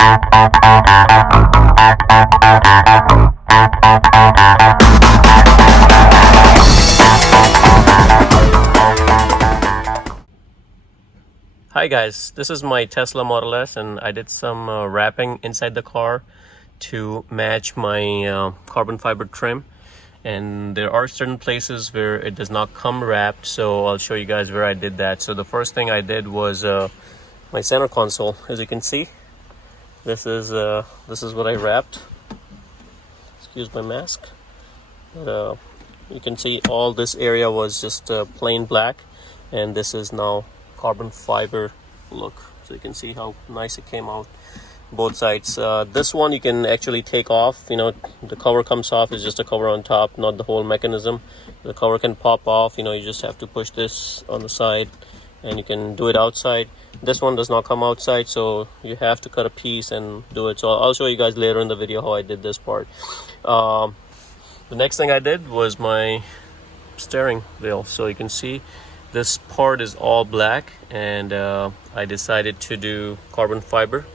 Hi guys, this is my Tesla Model S, and I did some wrapping inside the car to match my carbon fiber trim. And there are certain places where it does not come wrapped, so I'll show you guys where I did that. So the first thing I did was my center console. As you can see, this is what I wrapped. Excuse my mask. But, you can see all this area was just plain black, and this is now carbon fiber look. So you can see how nice it came out both sides. This one you can actually take off. The cover comes off. It's just a cover on top, not the whole mechanism. The cover can pop off. You just have to push this on the side, and you can do it outside. This one does not come outside, so you have to cut a piece and do it. So I'll show you guys later in the video how I did this part. The next thing I did was my steering wheel. So you can see this part is all black, and I decided to do carbon fiber,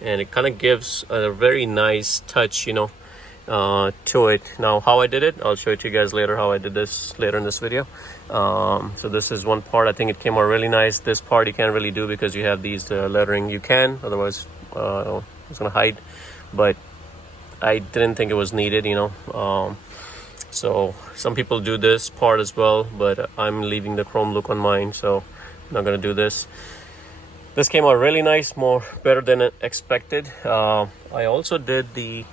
and it kind of gives a very nice touch to it. Now how I did it, I'll show it to you guys later how I did this later in this video. So this is one part. I think it came out really nice. This part you can't really do because you have these lettering. You can, otherwise it's gonna hide, but I didn't think it was needed. So some people do this part as well, but I'm leaving the chrome look on mine, so I'm not gonna do this. This came out really nice, better than expected. I also did the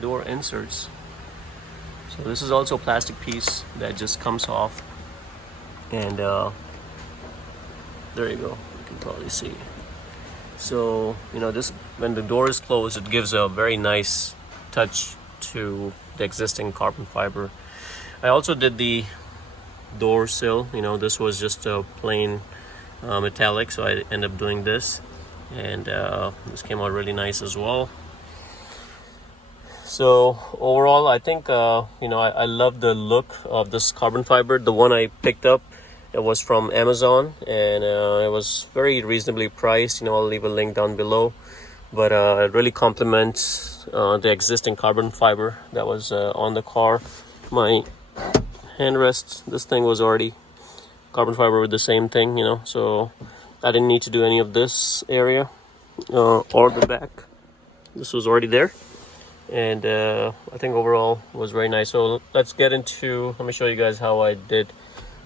door inserts. So this is also a plastic piece that just comes off, and there you go. You can probably see. So this, when the door is closed, it gives a very nice touch to the existing carbon fiber. I also did the door sill. This was just a plain metallic, so I ended up doing this, and this came out really nice as well. So overall, I think I love the look of this carbon fiber. The one I picked up, it was from Amazon, and it was very reasonably priced. I'll leave a link down below, but it really complements the existing carbon fiber that was on the car. My handrest, this thing was already carbon fiber with the same thing, so I didn't need to do any of this area or the back. This was already there, and I think overall it was very nice. So let me show you guys how I did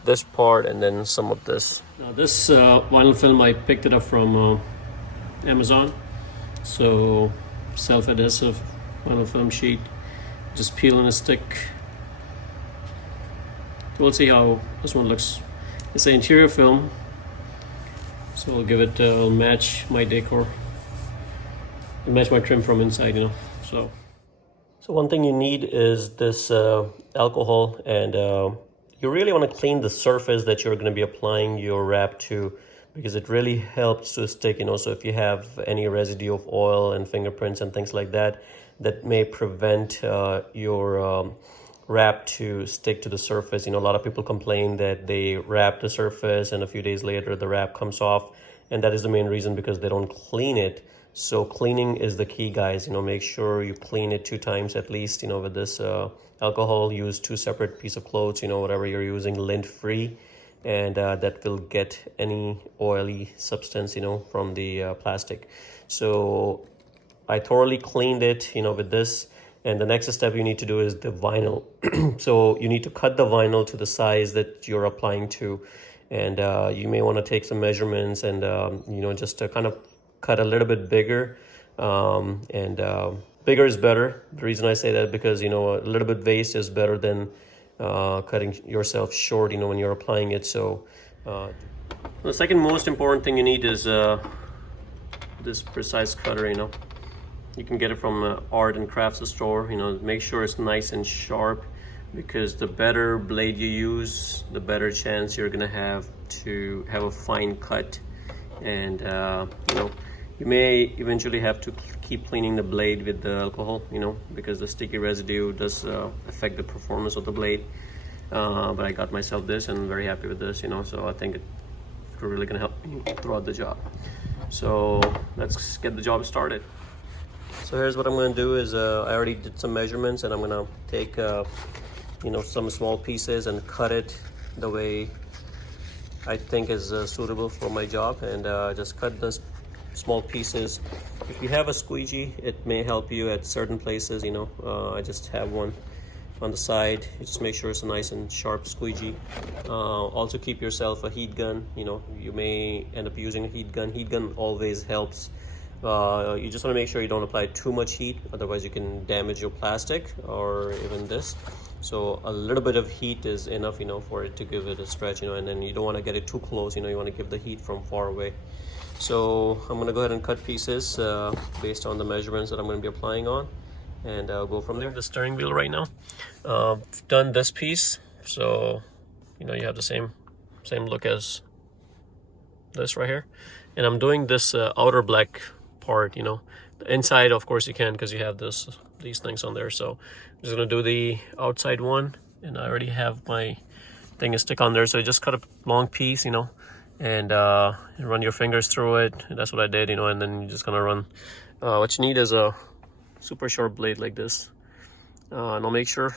this part and then some of this. Now this vinyl film, I picked it up from Amazon. So self-adhesive vinyl film sheet, just peel on a stick. We'll see how this one looks. It's an interior film, so I'll give it, I'll match my decor, I'll match my trim from inside, So one thing you need is this alcohol, and you really want to clean the surface that you're going to be applying your wrap to, because it really helps to stick. So if you have any residue of oil and fingerprints and things like that, that may prevent your wrap to stick to the surface. A lot of people complain that they wrap the surface and a few days later the wrap comes off, and that is the main reason, because they don't clean it. So cleaning is the key, guys. Make sure you clean it 2 times at least. With this alcohol, use 2 separate pieces of clothes, whatever you're using, lint free, and that will get any oily substance from the plastic. So I thoroughly cleaned it with this. And the next step you need to do is the vinyl. So you need to cut the vinyl to the size that you're applying to, and you may want to take some measurements and just to kind of cut a little bit bigger, and bigger is better. The reason I say that, because a little bit waste is better than cutting yourself short when you're applying it. So the second most important thing you need is this precise cutter. You can get it from art and crafts store. Make sure it's nice and sharp, because the better blade you use, the better chance you're gonna have to have a fine cut. And you may eventually have to keep cleaning the blade with the alcohol, because the sticky residue does affect the performance of the blade. But I got myself this, and I'm very happy with this, so I think it's really gonna help me throughout the job. So let's get the job started. So here's what I'm going to do is I already did some measurements, and I'm going to take you know, some small pieces and cut it the way I think is suitable for my job, and just cut this small pieces. If you have a squeegee, it may help you at certain places, you know. I just have one on the side. You just make sure it's a nice and sharp squeegee. Also keep yourself a heat gun. You know, you may end up using a heat gun. Heat gun always helps. You just want to make sure you don't apply too much heat, otherwise you can damage your plastic or even this. So a little bit of heat is enough, you know, for it to give it a stretch, you know, and then you don't want to get it too close, you know, you want to give the heat from far away. So I'm going to go ahead and cut pieces based on the measurements that I'm going to be applying on, and I'll go from there. The steering wheel right now, I've done this piece, so you know, you have the same look as this right here, and I'm doing this outer black part, you know. The inside, of course, you can, because you have these things on there. So I'm just gonna do the outside one, and I already have my thing to stick on there. So you just cut a long piece, you know, and run your fingers through it. And that's what I did, you know. And then you're just gonna run. What you need is a super sharp blade like this, and I'll make sure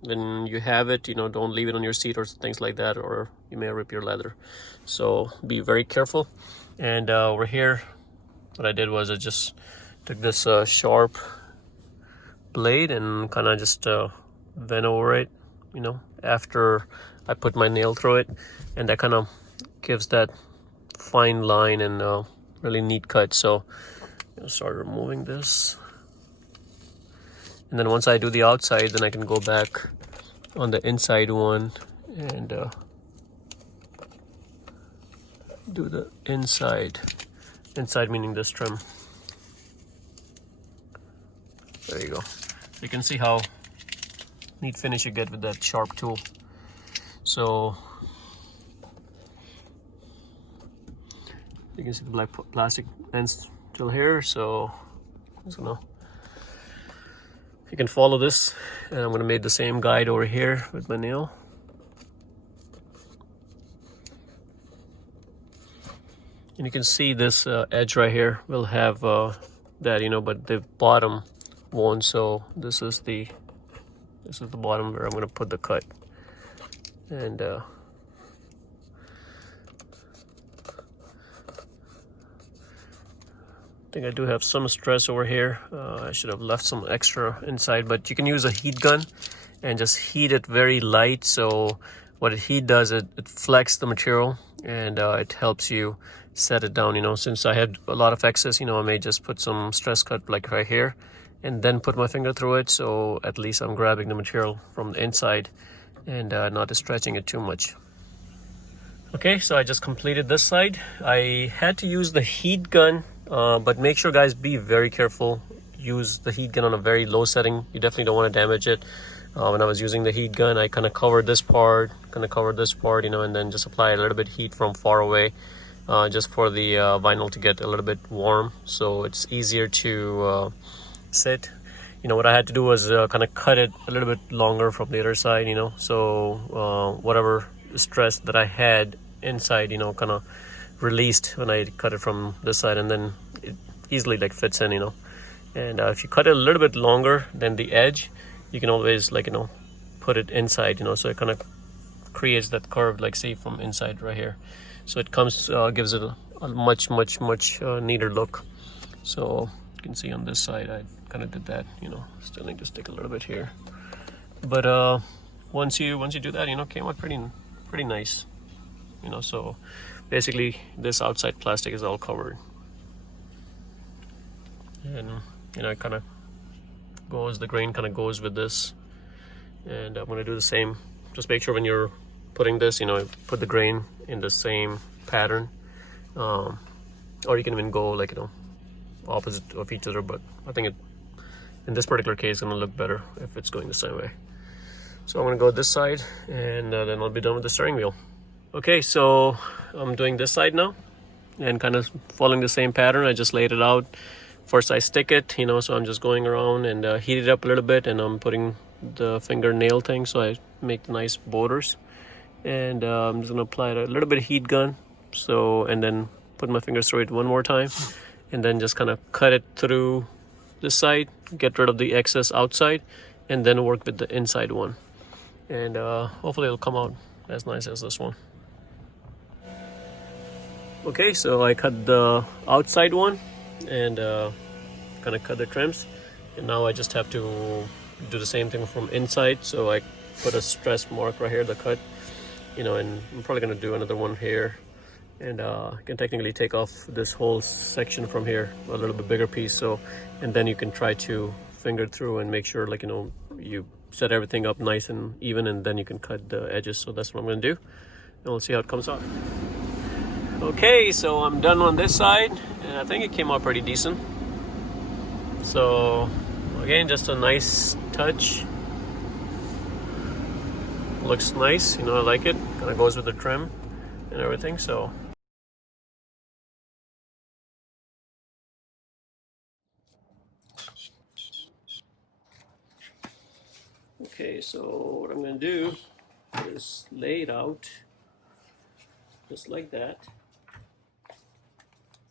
when you have it, you know, don't leave it on your seat or things like that, or you may rip your leather. So be very careful. And over here, what I did was I just took this sharp blade and kind of just went over it, you know, after I put my nail through it, and that kind of gives that fine line and really neat cut. So I'll start removing this, and then once I do the outside, then I can go back on the inside one and do the inside meaning this trim. There you go. You can see how neat finish you get with that sharp tool. So you can see the black plastic ends still here, so I'm just gonna, you can follow this, and I'm gonna make the same guide over here with my nail. And you can see this edge right here will have that, you know, but the bottom won't. So this is the bottom where I'm gonna put the cut. And I think I do have some stress over here. I should have left some extra inside, but you can use a heat gun and just heat it very light. So what a heat does, it flex the material, and it helps you set it down, you know. Since I had a lot of excess, you know, I may just put some stress cut like right here and then put my finger through it, so at least I'm grabbing the material from the inside and not stretching it too much. Okay, so I just completed this side. I had to use the heat gun, but make sure, guys, be very careful. Use the heat gun on a very low setting. You definitely don't want to damage it. When I was using the heat gun, I kind of covered this part, you know, and then just apply a little bit of heat from far away, just for the vinyl to get a little bit warm, so it's easier to sit. You know, what I had to do was kind of cut it a little bit longer from the other side, you know, so whatever stress that I had inside, you know, kind of released when I cut it from this side, and then it easily like fits in, you know. And if you cut it a little bit longer than the edge, you can always, like, you know, put it inside, you know, so it kind of creates that curve, like, see, from inside right here. So it comes, gives it a much neater look. So you can see on this side, I kind of did that, you know, still need to stick a little bit here. But once you do that, you know, it came out pretty nice, you know. So basically this outside plastic is all covered, and you know, it kind of goes, the grain kind of goes with this. And I'm going to do the same. Just make sure when you're putting this, you know, put the grain in the same pattern, or you can even go, like, you know, opposite of each other, but I think it, in this particular case, is going to look better if it's going the same way. So I'm going to go this side, and then I'll be done with the steering wheel. Okay, so I'm doing this side now and kind of following the same pattern. I just laid it out. First I stick it, you know, so I'm just going around and heat it up a little bit, and I'm putting the fingernail thing so I make the nice borders. And I'm just gonna apply a little bit of heat gun, so, and then put my fingers through it one more time, and then just kind of cut it through this side, get rid of the excess outside, and then work with the inside one. And hopefully it'll come out as nice as this one. Okay, so I cut the outside one and kind of cut the trims, and now I just have to do the same thing from inside. So I put a stress mark right here, the cut, you know, and I'm probably gonna do another one here, and I can technically take off this whole section from here, a little bit bigger piece. So, and then you can try to finger through and make sure, like, you know, you set everything up nice and even, and then you can cut the edges. So that's what I'm gonna do, and we'll see how it comes out. Okay, so I'm done on this side, and I think it came out pretty decent. So again, just a nice touch. Looks nice, you know, I like it. Kind of goes with the trim and everything. So okay, so what I'm gonna do is lay it out just like that,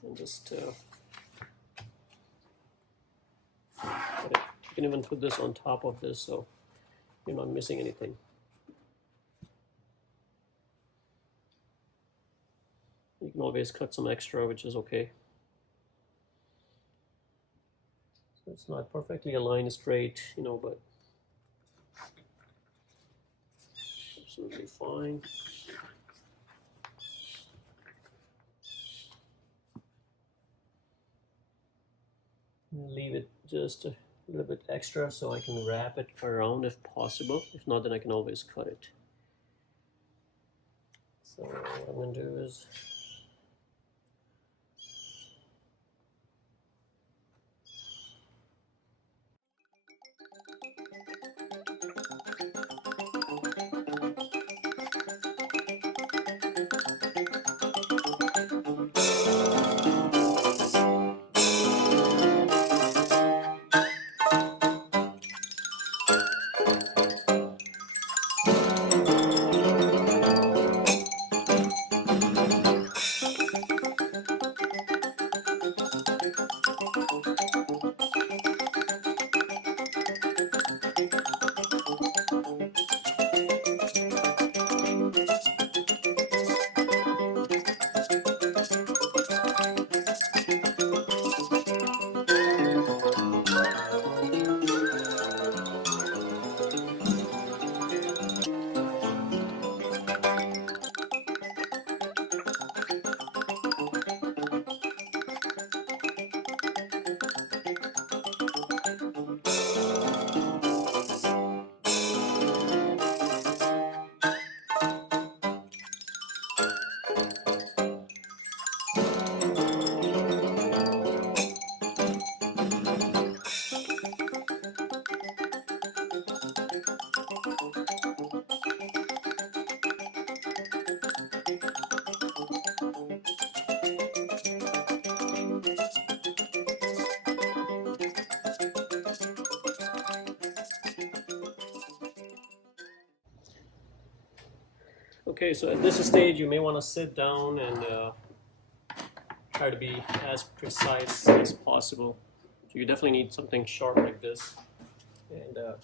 and just you can even put this on top of this, so you're not missing anything. You can always cut some extra, which is okay. So it's not perfectly aligned straight, you know, but absolutely fine. Leave it just a little bit extra so I can wrap it around if possible. If not, then I can always cut it. So what I'm going to do is okay, so at this stage you may want to sit down and try to be as precise as possible. So you definitely need something sharp like this, and a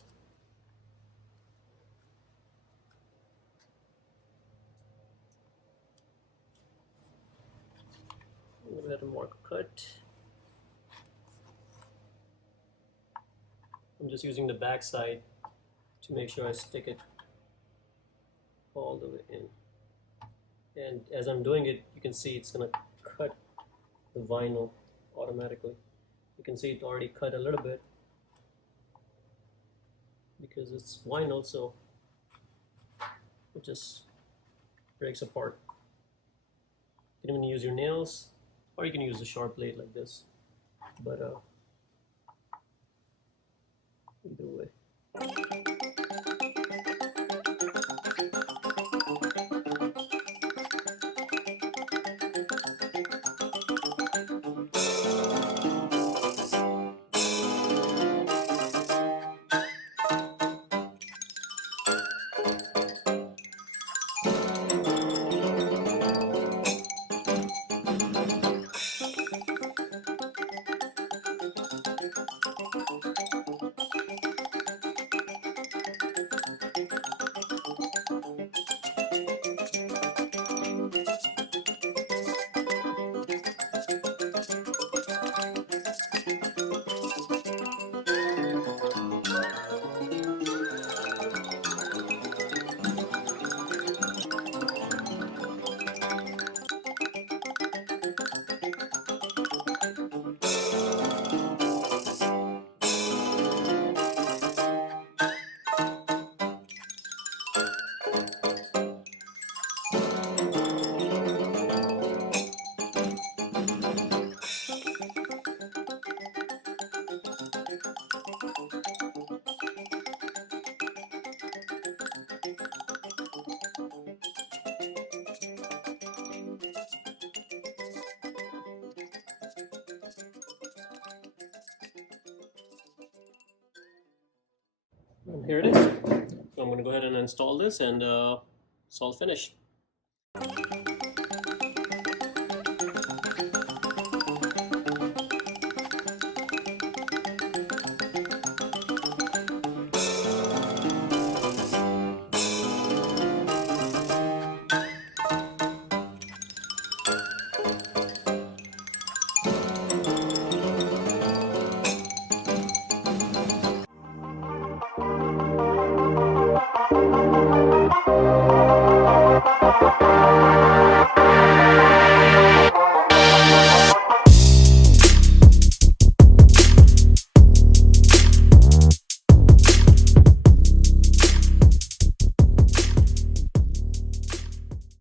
little more cut. I'm just using the back side to make sure I stick it all the way in. And as I'm doing it, you can see it's gonna cut the vinyl automatically. You can see it already cut a little bit because it's vinyl, so it just breaks apart. You can even use your nails, or you can use a sharp blade like this, but either way. And here it is. So I'm going to go ahead and install this, and it's all finished.